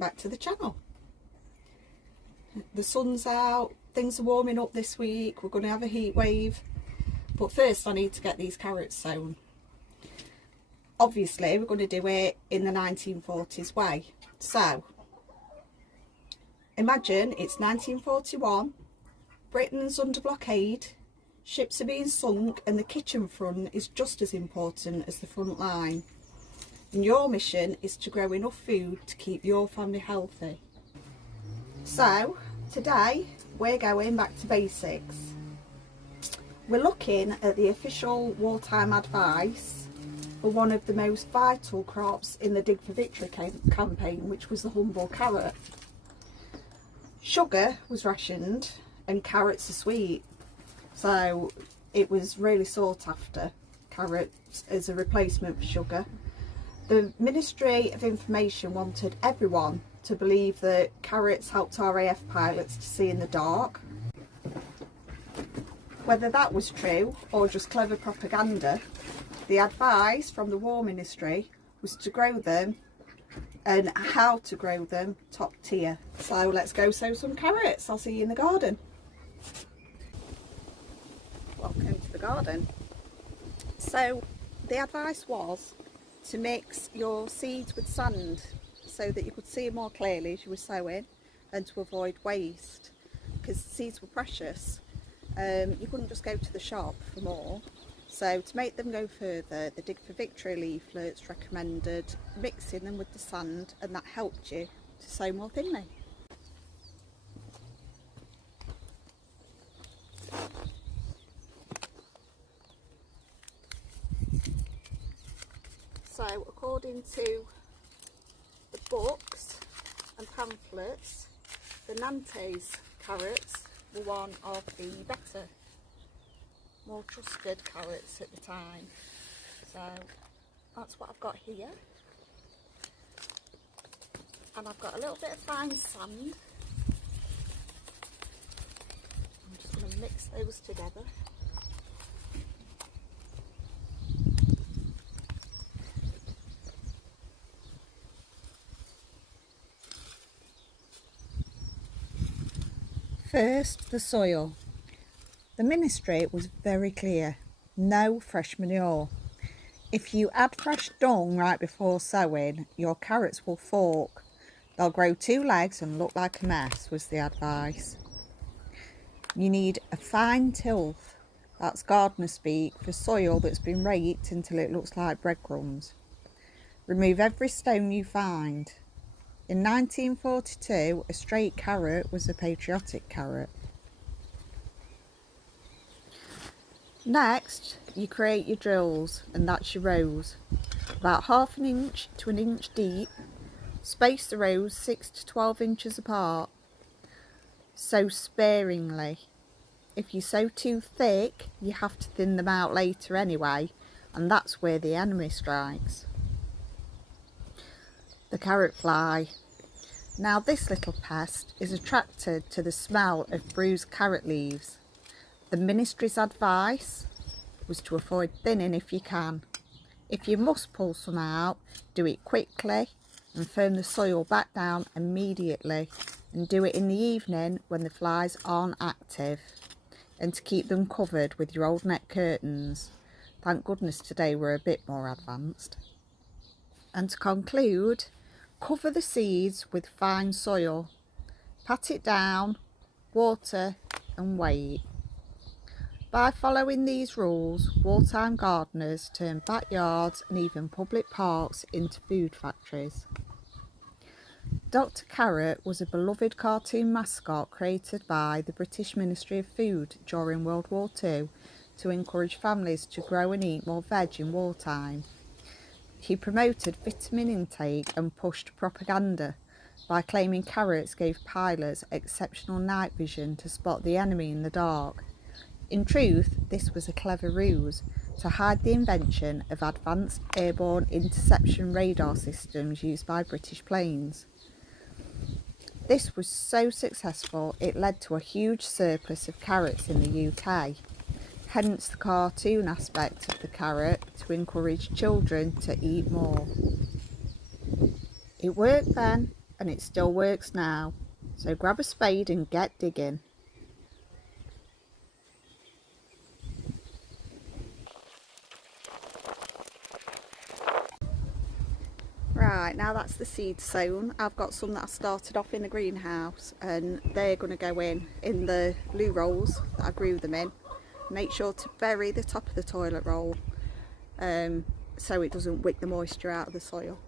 welcome back to the channel. The sun's out, things are warming up this week, we're going to have a heat wave, but first I need to get these carrots sown. Obviously we're going to do it in the 1940s way. So imagine it's 1941, Britain's under blockade, ships are being sunk, and the kitchen front is just as important as the front line. And your mission is to grow enough food to keep your family healthy. So today we're going back to basics. We're looking at the official wartime advice for one of the most vital crops in the Dig for Victory campaign, which was the humble carrot. Sugar was rationed and carrots are sweet, so it was really sought after, carrots as a replacement for sugar. The Ministry of Information wanted everyone to believe that carrots helped RAF pilots to see in the dark. Whether that was true or just clever propaganda, the advice from the War Ministry was to grow them and how to grow them top tier. So let's go sow some carrots. I'll see you in the garden. Welcome to the garden. So the advice was to mix your seeds with sand so that you could see more clearly as you were sowing, and to avoid waste, because seeds were precious. You couldn't just go to the shop for more. So to make them go further, the Dig for Victory leaflets recommended mixing them with the sand, and that helped you to sow more thinly. So according to the books and pamphlets, the Nantes carrots were one of the better, more trusted carrots at the time. So that's what I've got here. And I've got a little bit of fine sand. I'm just going to mix those together. First, the soil. The ministry was very clear: no fresh manure. If you add fresh dung right before sowing, your carrots will fork. They'll grow 2 legs and look like a mess, was the advice. You need a fine tilth, that's gardener speak for soil that's been raked until it looks like breadcrumbs. Remove every stone you find. In 1942, a straight carrot was a patriotic carrot. Next, you create your drills, and that's your rows. About 1/2 inch to 1 inch deep. Space the rows 6 to 12 inches apart. Sow sparingly. If you sow too thick, you have to thin them out later anyway, and that's where the enemy strikes. The carrot fly. Now this little pest is attracted to the smell of bruised carrot leaves. The ministry's advice was to avoid thinning if you can. If you must pull some out, do it quickly and firm the soil back down immediately, and do it in the evening when the flies aren't active, and to keep them covered with your old net curtains. Thank goodness today we're a bit more advanced. And to conclude, cover the seeds with fine soil, pat it down, water and wait. By following these rules, wartime gardeners turned backyards and even public parks into food factories. Dr. Carrot was a beloved cartoon mascot created by the British Ministry of Food during World War II to encourage families to grow and eat more veg in wartime. He promoted vitamin intake and pushed propaganda by claiming carrots gave pilots exceptional night vision to spot the enemy in the dark. In truth, this was a clever ruse to hide the invention of advanced airborne interception radar systems used by British planes. This was so successful it led to a huge surplus of carrots in the UK. Hence the cartoon aspect of the carrot to encourage children to eat more. It worked then, and it still works now. So grab a spade and get digging. Right, now that's the seed sown. I've got some that I started off in the greenhouse, and they're going to go in the blue rolls that I grew them in. Make sure to bury the top of the toilet roll so it doesn't wick the moisture out of the soil.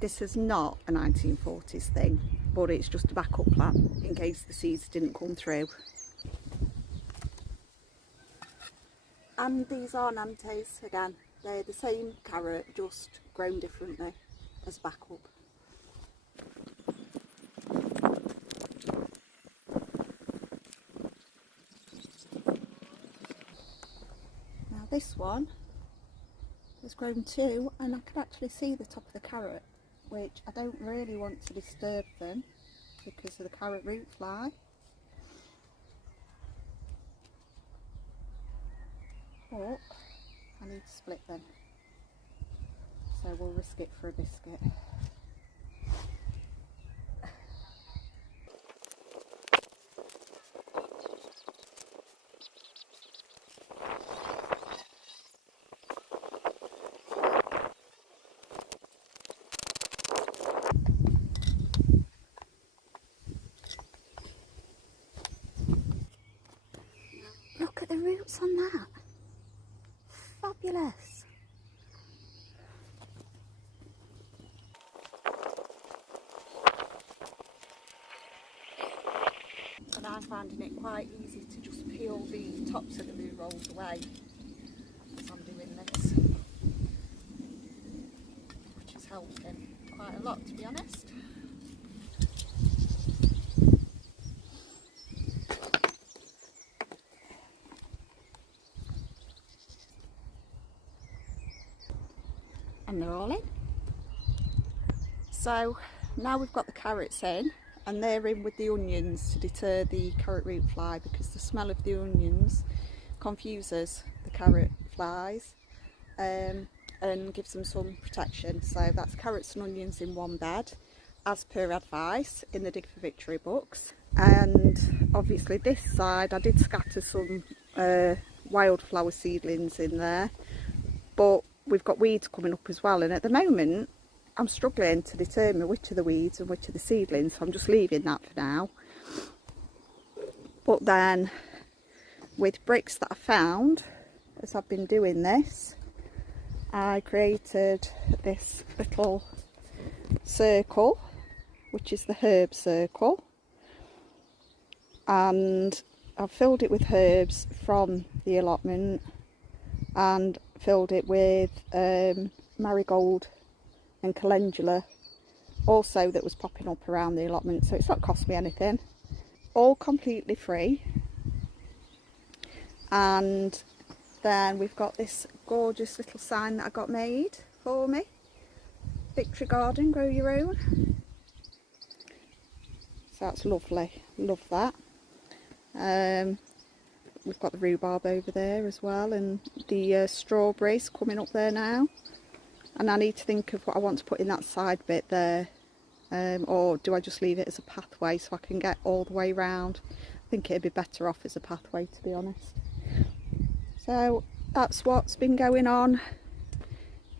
This is not a 1940s thing, but it's just a backup plan in case the seeds didn't come through. And these are Nantes again. They're the same carrot, just grown differently as backup. Now this one has grown too, and I can actually see the top of the carrot, which I don't really want to disturb them because of the carrot root fly. But I need to split them, so we'll risk it for a biscuit. Look at the roots on that. Fabulous. And I'm finding it quite easy to just peel the tops of the blue rolls away as I'm doing this, which is helping quite a lot, to be honest. And they're all in. So now we've got the carrots in, and they're in with the onions to deter the carrot root fly, because the smell of the onions confuses the carrot flies and gives them some protection. So that's carrots and onions in one bed, as per advice in the Dig for Victory books. And obviously this side I did scatter some wildflower seedlings in there, but we've got weeds coming up as well, and at the moment I'm struggling to determine which are the weeds and which are the seedlings, so I'm just leaving that for now. But then with bricks that I found as I've been doing this, I created this little circle, which is the herb circle, and I've filled it with herbs from the allotment and filled it with marigold and calendula also that was popping up around the allotment, so it's not cost me anything, all completely free. And then we've got this gorgeous little sign that I got made for me, Victory Garden, grow your own. So that's lovely, love that. We've got the rhubarb over there as well, and the strawberries coming up there now. And I need to think of what I want to put in that side bit there, or do I just leave it as a pathway so I can get all the way round? I think it'd be better off as a pathway, to be honest. So that's what's been going on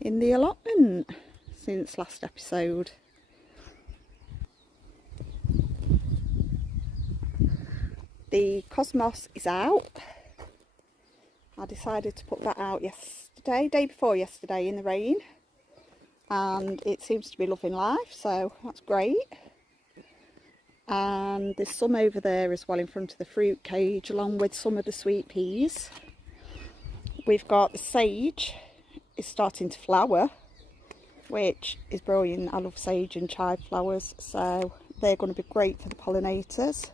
in the allotment since last episode. The cosmos is out. I decided to put that out yesterday, day before yesterday, in the rain, and it seems to be loving life, so that's great. And there's some over there as well in front of the fruit cage, along with some of the sweet peas. We've got the sage is starting to flower, which is brilliant. I love sage and chive flowers, so they're going to be great for the pollinators.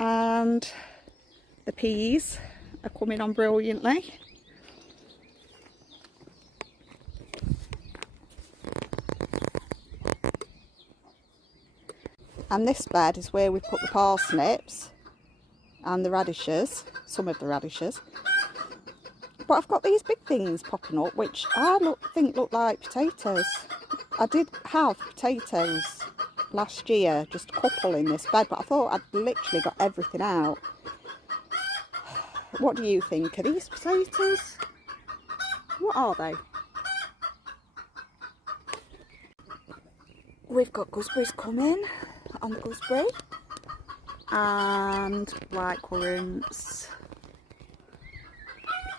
And the peas are coming on brilliantly. And this bed is where we put the parsnips and the radishes, some of the radishes. But I've got these big things popping up, which I think look like potatoes. I did have potatoes last year, just a couple in this bed, but I thought I'd literally got everything out. What do you think? Are these potatoes? What are they? We've got gooseberries coming on the gooseberry and white currants.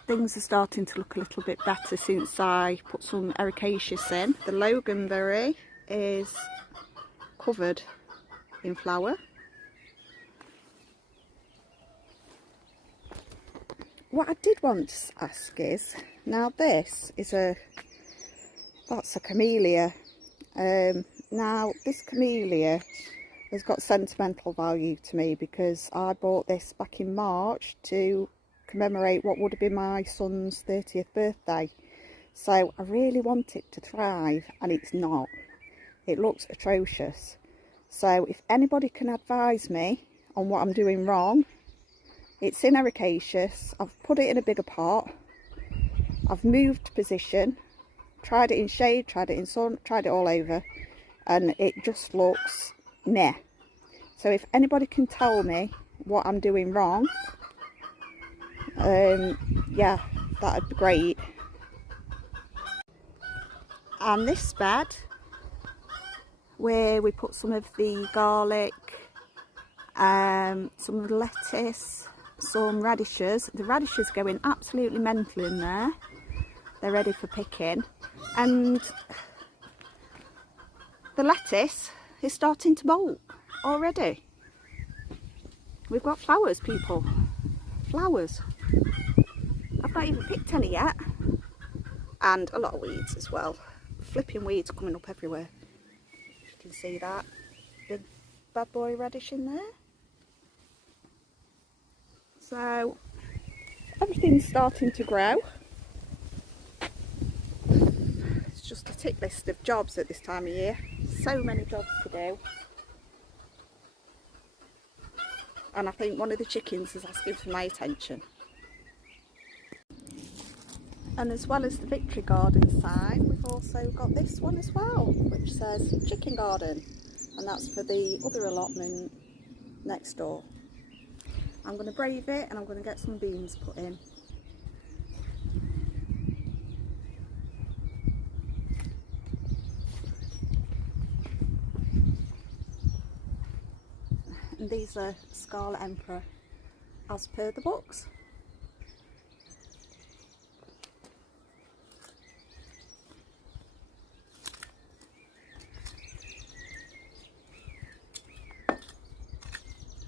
Things are starting to look a little bit better since I put some ericaceous in. The loganberry is covered in flower. What I did want to ask is, now this is that's a camellia. Now this camellia has got sentimental value to me because I bought this back in March to commemorate what would have been my son's 30th birthday. So I really want it to thrive, and it's not. It looks atrocious. So if anybody can advise me on what I'm doing wrong, it's in ericaceous. I've put it in a bigger pot. I've moved position, tried it in shade, tried it in sun, tried it all over, and it just looks meh. So if anybody can tell me what I'm doing wrong, yeah, that'd be great. And this bed, where we put some of the garlic, some of the lettuce, some radishes. The radishes going absolutely mental in there. They're ready for picking. And the lettuce is starting to bolt already. We've got flowers, people. Flowers. I've not even picked any yet. And a lot of weeds as well. Flipping weeds coming up everywhere. You can see that big bad boy radish in there. So everything's starting to grow. It's just a tick list of jobs at this time of year. So many jobs to do. And I think one of the chickens is asking for my attention. And as well as the Victory Garden sign, we've also got this one as well, which says Chicken Garden, and that's for the other allotment next door. I'm going to brave it and I'm going to get some beans put in. And these are Scarlet Emperor as per the books.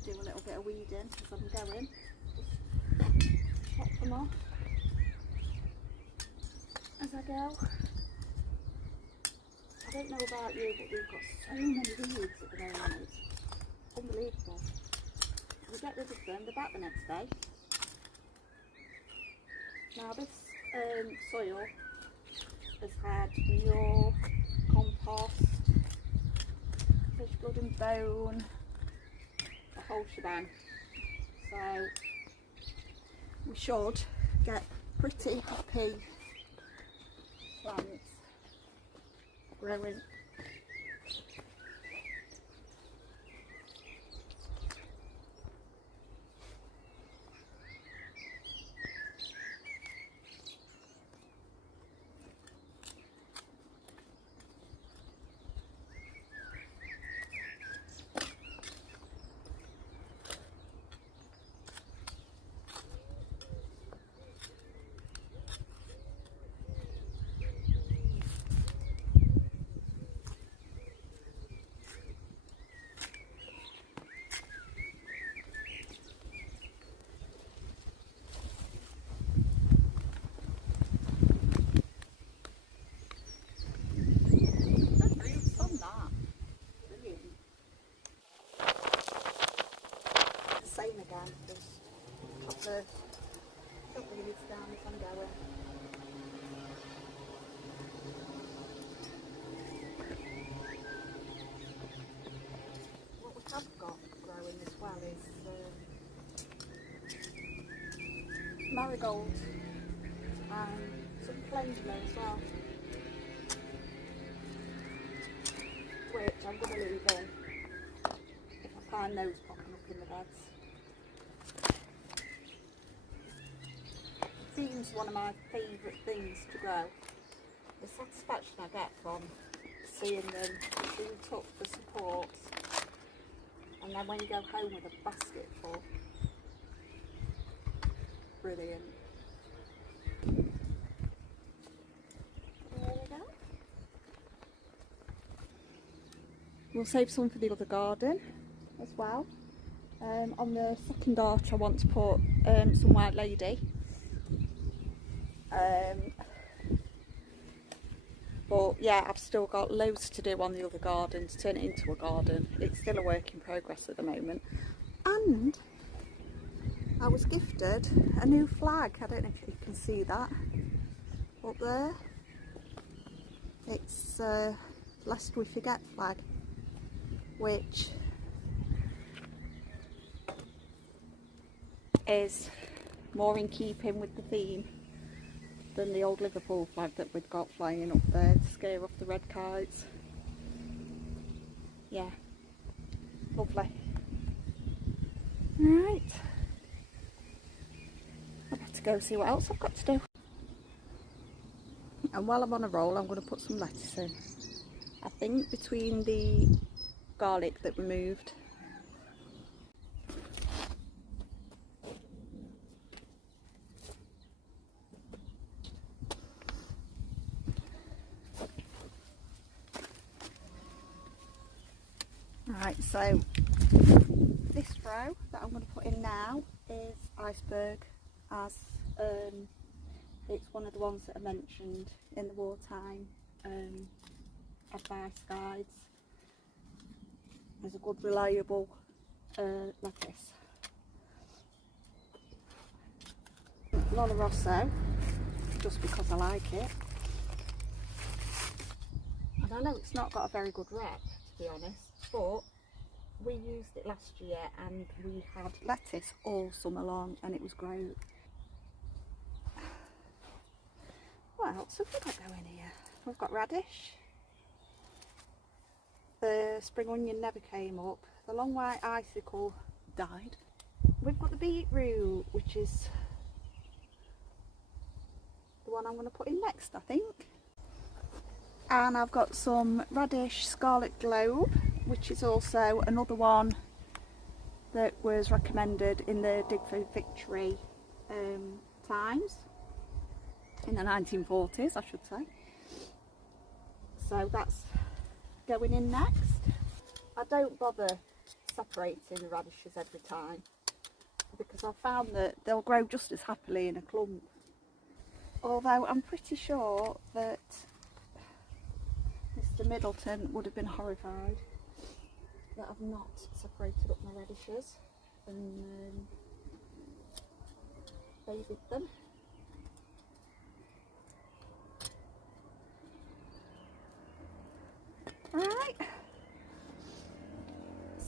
Do a little bit of weeding as I'm going. Just chop them off as I go. I don't know about you, but we've got so many weeds at the moment. It's unbelievable. We get rid of them, they're back the next day. Now this soil has had manure, compost, fish blood and bone, the whole shebang. So we should get pretty happy plants growing. Same again, just put the leaves down as I'm going. What we have got growing as well is marigold. and some calendula as well, which I'm going to leave in if I find those popping up in the beds. Seems one of my favourite things to grow. The satisfaction I get from seeing them root up the supports, and then when you go home with a basket full, brilliant. There we go. We'll save some for the other garden as well. On the second arch I want to put some white lady. But yeah, I've still got loads to do on the other garden to turn it into a garden. It's still a work in progress at the moment. And I was gifted a new flag. I don't know if you can see that up there. It's Lest We Forget flag, which is more in keeping with the theme than the old Liverpool flag that we've got flying up there to scare off the red kites. Yeah, lovely. Right, I've got to go see what else I've got to do. And while I'm on a roll, I'm going to put some lettuce in. I think between the garlic that we moved, right, so this row that I'm going to put in now is iceberg, as it's one of the ones that I mentioned in the wartime advice guides as a good reliable lettuce. Lola Rosso, just because I like it. And I know it's not got a very good rep, to be honest, but we used it last year and we had lettuce all summer long and it was great. What else have we got going here? We've got radish. The spring onion never came up. The long white icicle died. We've got the beetroot, which is the one I'm going to put in next, I think. And I've got some radish scarlet globe, which is also another one that was recommended in the Dig for Victory times, in the 1940s I should say. So that's going in next. I don't bother separating the radishes every time because I've found that they'll grow just as happily in a clump. Although I'm pretty sure that Mr. Middleton would have been horrified that I've not separated up my radishes and babied them. Right,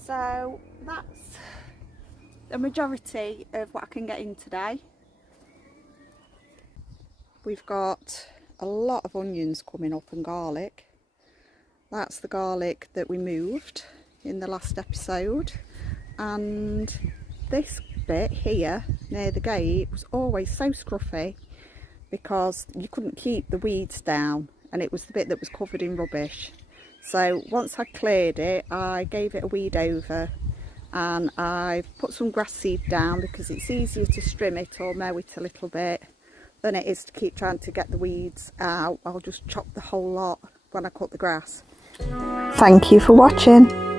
so that's the majority of what I can get in today. We've got a lot of onions coming up and garlic. That's the garlic that we moved in the last episode, and this bit here near the gate was always so scruffy because you couldn't keep the weeds down and it was the bit that was covered in rubbish. So once I cleared it, I gave it a weed over and I've put some grass seed down because it's easier to trim it or mow it a little bit than it is to keep trying to get the weeds out. I'll just chop the whole lot when I cut the grass. Thank you for watching.